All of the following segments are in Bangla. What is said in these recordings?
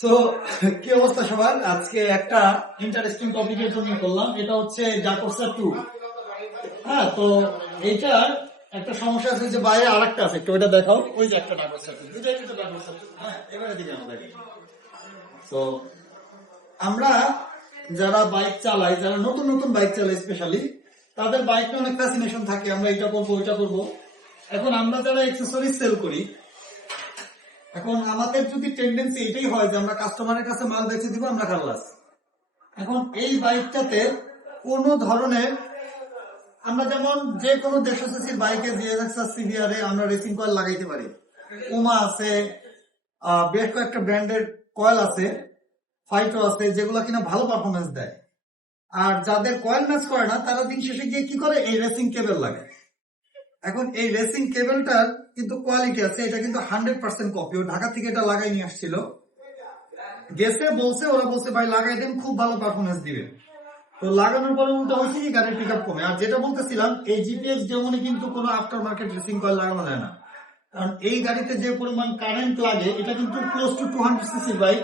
সো কি অবস্থা সবার? আজকে একটা ইন্টারেস্টিং জন্য করলাম। এটা হচ্ছে টু হ্যাঁ তো একটা সমস্যা আছে যে বাইরে আরেকটা আছে। একটু ওইটা দেখাও। ওই যে একটা হ্যাঁ আমাদের। তো আমরা যারা বাইক চালাই, যারা নতুন নতুন বাইক চালাই স্পেশালি তাদের বাইকে অনেক ফ্যাসিনেশন থাকে। আমরা এটা করব, ওইটা করব। এখন আমরা যারা এক্সেসরিজ সেল করি এখন আমাদের যদি টেন্ডেন্সি এটাই হয় যে আমরা কাস্টমারের কাছে মাল বেচে দিব, আমরা খাল্লাস এখন এই বাইকটাতে কোন ধরনের আমরা যেমন যে কোনো দেড়শো সিসির বাইকে জিএসএক্স আর সিভিআর আমরা রেসিং কয়েল লাগাইতে পারি। উমা আছে বেশ কয়েকটা ব্র্যান্ডের কয়েল আছে ফাইটো আছে, যেগুলো কিনা ভালো পারফরমেন্স দেয়। আর যাদের কয়েল ম্যাচ করে না, তারা দিন শেষে গিয়ে কি করে? এই রেসিং কেবল লাগে এখন এই রেসিং কেবলটার কিন্তু কোয়ালিটি আছে, এটা কিন্তু হান্ড্রেড পার্সেন্ট কপি ও ঢাকা থেকে এটা লাগাই নিয়ে আসছিল। গেছে, বলছে, ওরা বলছে, ভাই, লাগাই দেন, খুব ভালো পারফরমেন্স দিবে। তো লাগানোর পরে উল্টো হয়েছে কি গাড়ির পিক আপ কমে। আর যেটা বলতেছিলাম, এই জিপিএস যেমনই কিন্তু কোনো আফটার মার্কেট রেসিং কয়েল লাগানো যায় না। কারণ এই গাড়িতে যে পরিমাণ কারেন্ট লাগে, এটা কিন্তু ক্লোজ টু টু হান্ড্রেড সিসির বাইক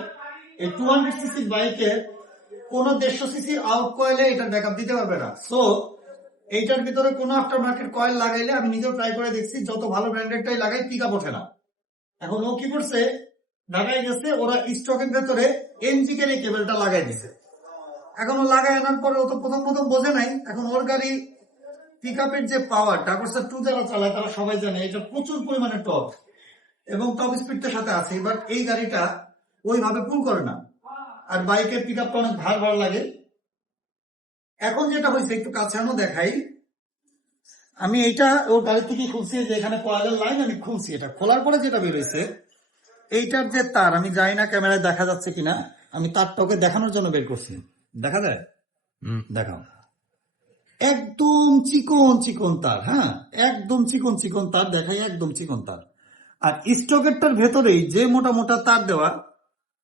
এই টু হান্ড্রেড সিসির বাইকে কোন দেড়শো সিসি আউট কয়েলে এটা ব্যাকআপ দিতে পারবে না। সো এইটার ভিতরে কোনো আফটার মার্কেট কয়েল লাগাইলে আমি নিজেও ট্রাই করে দেখছি, যত ভালো ব্র্যান্ডেডটাই লাগাই পিক ওঠে না। এখন ও কি করছে? ঢাকায় গেছে ওরা স্টকের ভেতরে এনজিকের এই কেবলটা লাগাই দিছে। এখন ও লাগাই আনার পরে ও তো প্রথম প্রথম বোঝে নাই, এখন ওর গাড়ি পিক আপের যে পাওয়ার ডাকরসার টু যারা চালায়, তারা সবাই জানে, এটা প্রচুর পরিমাণে টপ এবং টপ স্পিডটার সাথে আছে বাট এই গাড়িটা ওইভাবে পুল করে না। আর বাইকের পিক আপটা অনেক ভার ভার লাগে। এখন যেটা হয়েছে, একটু কাছে কাছানো দেখাই। আমি এইটা ওর গাড়ি থেকে খুলছি যে এখানে কয়েলের লাইন আমি খুলছি এটা। খোলার পরে যেটা বেরোইছে, এইটার যে তার, আমি জানি না ক্যামেরায় দেখা যাচ্ছে কিনা, আমি তারটা ওকে দেখানোর জন্য বের করছি। দেখা যায়? দেখাও। একদম চিকন চিকন তার হ্যাঁ? একদম চিকন চিকন তার, দেখাই, একদম চিকন তার। আর স্টকেরটার ভেতরেই যে মোটা মোটা তার দেওয়া,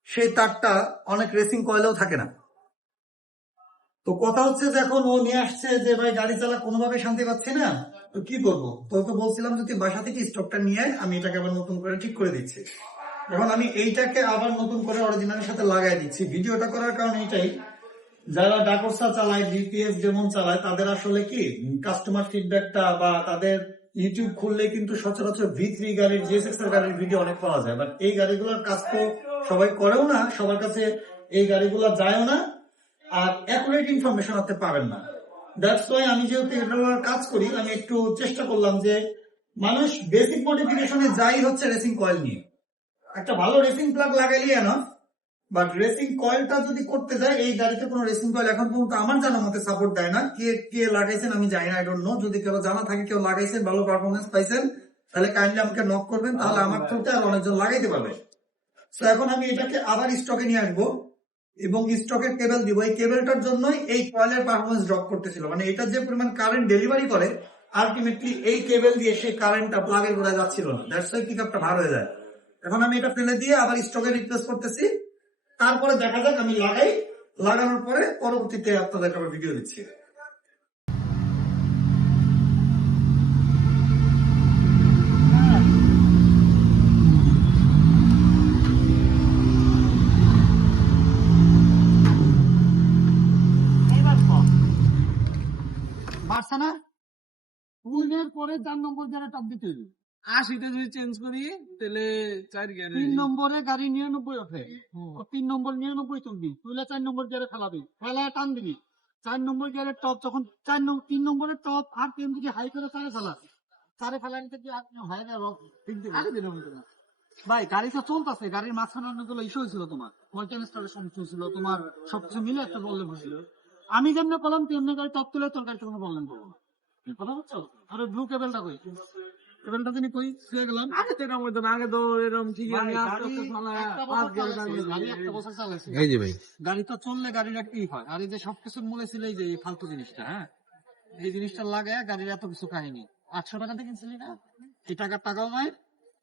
সেই তারটা অনেক রেসিং কয়েলেও থাকে না। তো কথা হচ্ছে যে এখন ও নিয়ে আসছে যে ভাই গাড়ি চালা কোনোভাবে শান্তি পাচ্ছে না। তো কি করব? তোকে বলছিলাম যদি বাসা থেকে স্টকটা নিয়ে আমি এটাকে আবার নতুন করে ঠিক করে দিচ্ছি। এখন আমি এইটাকে আবার নতুন করে অরিজিনালের সাথে লাগাই দিচ্ছি। ভিডিওটা করার কারণ এইটাই যারা ডাকরসা চালায় ডিপিএস যেমন চালায়, তাদের আসলে কি কাস্টমার ফিডব্যাকটা বা তাদের ইউটিউব খুললে কিন্তু সচরাচর ভি থ্রি গাড়ির জিএসএক্স এর গাড়ির ভিডিও অনেক পাওয়া যায়। বাট এই গাড়িগুলোর কাজ তো সবাই করেও না, সবার কাছে এই গাড়িগুলো যায়ও না। আর অ্যাকুরেট ইনফরমেশন আপনি পাবেন না। দ্যাটস ওয়াই আমি যেহেতু এটার কাজ করি আমি একটু চেষ্টা করলাম যে মানুষ বেসিক মডিফিকেশনে যাই হচ্ছে রেসিং কয়েল নিয়ে। একটা ভালো রেসিং প্লাগ লাগাইলি না বাট রেসিং কয়েলটা যদি করতে যায় এই গাড়িতে কোনো রেসিং কয়েল এখন পর্যন্ত আমার জানা মতে সাপোর্ট দেয় না। কে কে লাগাইছেন আমি জানি না আই ডোন্ট নো যদি কেউ জানা থাকে কেউ লাগাইছেন ভালো পারফরমেন্স পাইছেন তাহলে কাইন্ডলি আমাকে নক করবেন তাহলে আমার থ্রুতে আর অনেকজন লাগাইতে পারবে। তো এখন আমি এটাকে আবার স্টকে নিয়ে আসব। এবং স্টকের কেবল দিব এই কেবলটার জন্যই এই কয়েলের পারফরমেন্স ড্রপ করতেছিল। মানে এটা যে পরিমাণ কারেন্ট ডেলিভারি করে আলটিমেটলি এই কেবল দিয়ে সেই কারেন্টটা প্লাগের গোড়ায় যাচ্ছিল না। দ্যাটস ওয়াই পিক ভালো হয়ে যায়। এখন আমি এটা ফেলে দিয়ে আবার স্টকে রিপ্লেস করতেছি। তারপরে দেখা যাক আমি লাগাই। লাগানোর পরে পরবর্তীতে আপনাদের আবার ভিডিও দিচ্ছি বাড়ছে না পূর্ণের পরে চার নম্বর যারা টপ দিতে হইবে। আশিটা যদি চেঞ্জ করি তাহলে চার তিন নম্বরে গাড়ি নিরানব্বই ওঠে। তিন নম্বর নিরানব্বই তুলবি তুলে চার নম্বর গিয়ারে ফেলাবি। ফেলায় টান দিবি। চার নম্বর টপ যখন চার নম্বর তিন নম্বরের টপ আর তিন যদি হাই করে চারে চারে থেকে আর হয় না ঠিক দিবি আগে এটা। ভাই গাড়ি তো চলতেছে গাড়ির মাঝখানে অনেকগুলো ইস্যু হয়েছিল তোমার। মেনটেন্সটারের সমস্যা হয়েছিল তোমার সবকিছু মিলে একটা প্রবলেম হয়েছিল। আমি যেমনি করলাম তেমনি গাড়ি টপ তুলে তোর গাড়িতে কোনো প্রবলেম করব না। কথা বুঝছ? আরে ব্লু কেবলটা কই? কেবলটা তিনি কই? শুয়ে গেলাম। আগে তো এরকম হতো আগে তো এরকম ঠিক ভাই, গাড়ি একটা বছর চালাইছি। এই যে ভাই। তো চললে গাড়ির কি হয়। আর এই যে সবকিছুর মূলে ছিল এই যে এই ফালতু জিনিসটা হ্যাঁ? এই জিনিসটা লাগায় গাড়ির এত কিছু কাহিনী। আটশো টাকাতে কিনছিলি না? এই টাকার টাকাও নাই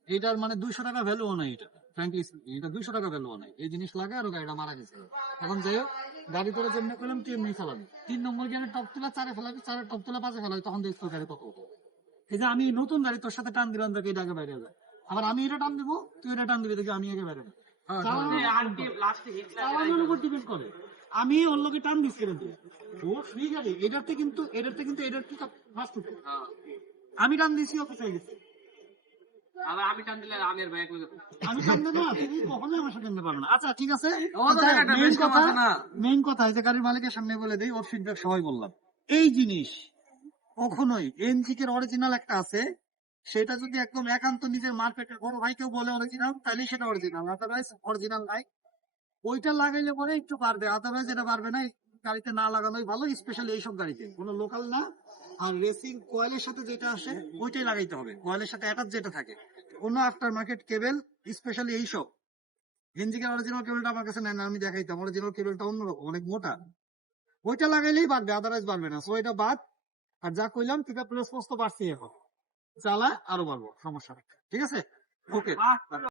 এটার মানে দুইশো টাকা ভ্যালুও নাই এটা ফ্র্যাঙ্কলি এটা দুইশো টাকা ভ্যালুও নাই এই জিনিস লাগায় আর গাড়িটা মারা গেছে। এখন যাই হোক গাড়ি করে যেমনি করলাম তেমনি চালাবি তিন নম্বর গিয়ে টপ তুলা চারে ফেলাবি চারে টপ তুলা পাঁচে ফেলাবি তখন দেখতো গাড়ি কত এই যে আমি নতুন গাড়ি তোর সাথে টান দিলাম এটা আগে বাইরে যায়। আবার আমি এটা টান দিব তুই এটা টান দিবি দেখি আমি আগে বাইরে। চালানোর উপর ডিপেন্ড করে। আমি ওর লোকে টান দিচ্ছি ফ্রি গাড়ি এটাতে কিন্তু এটাতে কিন্তু এটার কি আমি টান দিছি অফিসে গেছে। আবার আমি টান দিলে আমের ব্যাগ আমি টান না তুমি কখনোই আমার সাথে টানতে পারবে না। আচ্ছা ঠিক আছে। ও তো জায়গাটা মেইন কথা মেইন কথা এই যে গাড়ির মালিকের সামনে বলে দেই ওর ফিডব্যাক সবাই বললাম। এই জিনিস কখনোই এনজিকের অরিজিনাল একটা আছে। সেটা যদি একদম একান্ত নিজের মার্কেটের বড় ভাই কেউ বলে অরিজিনাল তাহলে সেটা অরিজিনাল আদারওয়াইজ অরিজিনাল নাই। ওইটা লাগাইলে পরে একটু পারবে আদারওয়াইজ এটা পারবে না। গাড়িতে না লাগানোই ভালো স্পেশালি এইসব গাড়িতে। কোনো লোকাল না। আর রেসিং কয়েলের সাথে যেটা আসে ওইটাই লাগাইতে হবে। কয়েলের সাথে অ্যাটাচ যেটা থাকে। অন্য আফটার মার্কেট কেবল স্পেশালি এইসব এনজিকের অরিজিনাল কেবলটা আমার কাছে নেন না, আমি দেখাইতাম। অরিজিনাল কেবলটা অন্যরকম অনেক মোটা। ওইটা লাগাইলেই বাড়বে আদারওয়াইজ বাড়বে না। সো এটা বাদ আর যা কইলাম আছে প্লেস পোস্ট তো এখন। চালা আরও বাড়বো সমস্যা ঠিক আছে? ওকে